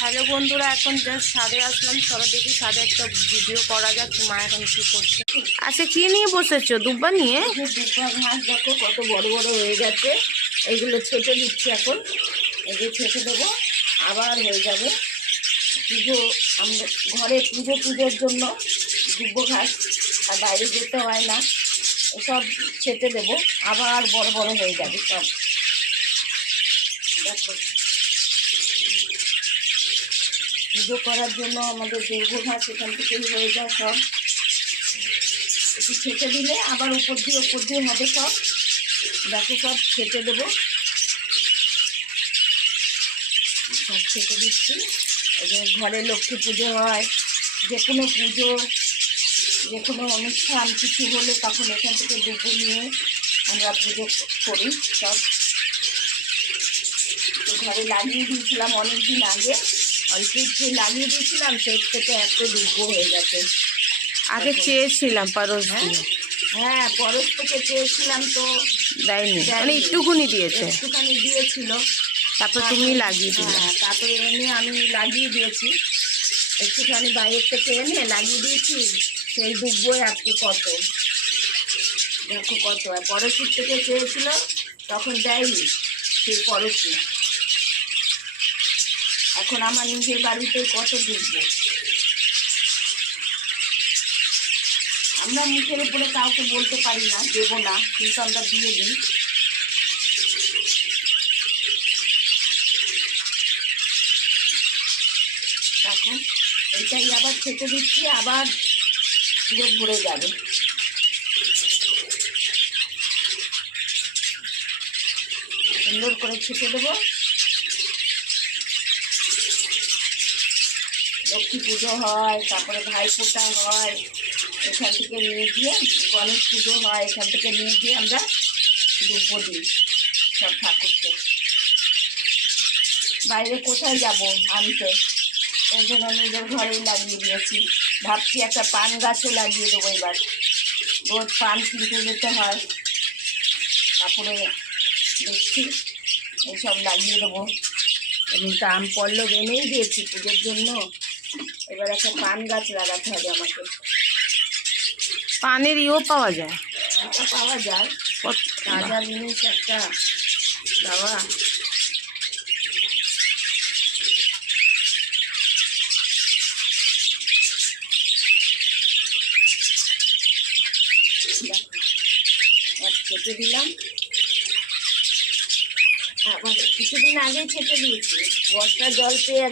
Hello বন্ধুরা, এখন just ছাদে আসলাম। চলো দেখি ছাদে একটা ভিডিও করা যাক। মা এখন কি করছে? আচ্ছা, কি নিয়ে বসেছো? দুব্বা নিয়ে? দুব্বা ঘাস দেখো কত বড় বড় হয়ে গেছে। এইগুলো ছেটে দিচ্ছি এখন। এই যে ছেটে দেবো, আবার হয়ে যাবে পুজো। আমরা ঘরে পুজোর জন্য দুব্বা ঘাস আর বাইরে যেতে হয় না। এসব ছেটে দেবো, আবার বড় বড় হয়ে যাবে সব। দেখো, পুজো করার জন্য আমাদের দুব্বা ঘাস এখান থেকেই হয়ে যায় সব। একটু ছেটে দিলে আবার উপর দিয়ে হবে সব। দেখো, সব ছেটে দেবো, সব ছেটে দিচ্ছি। ঘরে লক্ষ্মী পুজো হয়, যে কোনো পুজো, যে কোনো অনুষ্ঠান কিছু হলে তখন এখান থেকে দুব্বো নিয়ে আমরা পুজো করি সব। তো ঘরে লাগিয়ে দিয়েছিলাম অনেক দিন আগে, অল্প একটু লাগিয়ে দিয়েছিলাম, সেই থেকে এত দুব্বো হয়ে গেছে। আগে চেয়েছিলাম পারস দিয়ে। হ্যাঁ, পরশ থেকে চেয়েছিলাম তো দেয়নি, মানে একটুখানি দিয়েছে, একটুখানি দিয়েছিল। তারপর তুমি লাগিয়ে দিলে। হ্যাঁ, তারপরে এনে আমি লাগিয়ে দিয়েছি, একটুখানি বাইরের থেকে এনে লাগিয়ে দিয়েছি। সেই দুব্বোই আজকে কত, দেখো কত। আর পরশুর থেকে চেয়েছিল, তখন দেয়নি সেই পরশু। এখন আমার নিজের বাড়িতে কত দুব্বো। আমরা মুখের উপরে কাউকে বলতে পারি না দেবো না, কিন্তু আমরা দিয়ে দিই। দেখো, এটাই আবার ছেটে দিচ্ছি, আবার পুরো ভরে যাবে। সুন্দর করে ছেটে দেবো। লক্ষ্মী পুজো হয়, তারপরে ভাইফোঁটা হয়, এখান থেকে নিয়ে গিয়ে গণেশ পুজো হয়, এখান থেকে নিয়ে গিয়ে আমরা দুব্বো দিই সব ঠাকুরকে। বাইরে কোথায় যাব আনতে, ওই জন্য নিজের ঘরেই লাগিয়ে দিয়েছি। ভাবছি একটা পান গাছও লাগিয়ে দেবো এবার। রোজ পান কিনতে যেতে হয়, তারপরে দেখছি এইসব লাগিয়ে দেবো। এমনিতে আম পল্লব এনেই দিয়েছি পুজোর জন্য, এবার একটা পান গাছ লাগাতে হবে আমাকে। পানের ইও পাওয়া যায়, পাওয়া যায়, তাজা জিনিস একটা দেওয়া। ছেটে দিলাম, আবার কিছুদিন আগেই ছেটে দিয়েছি, বর্ষার জল পেয়ে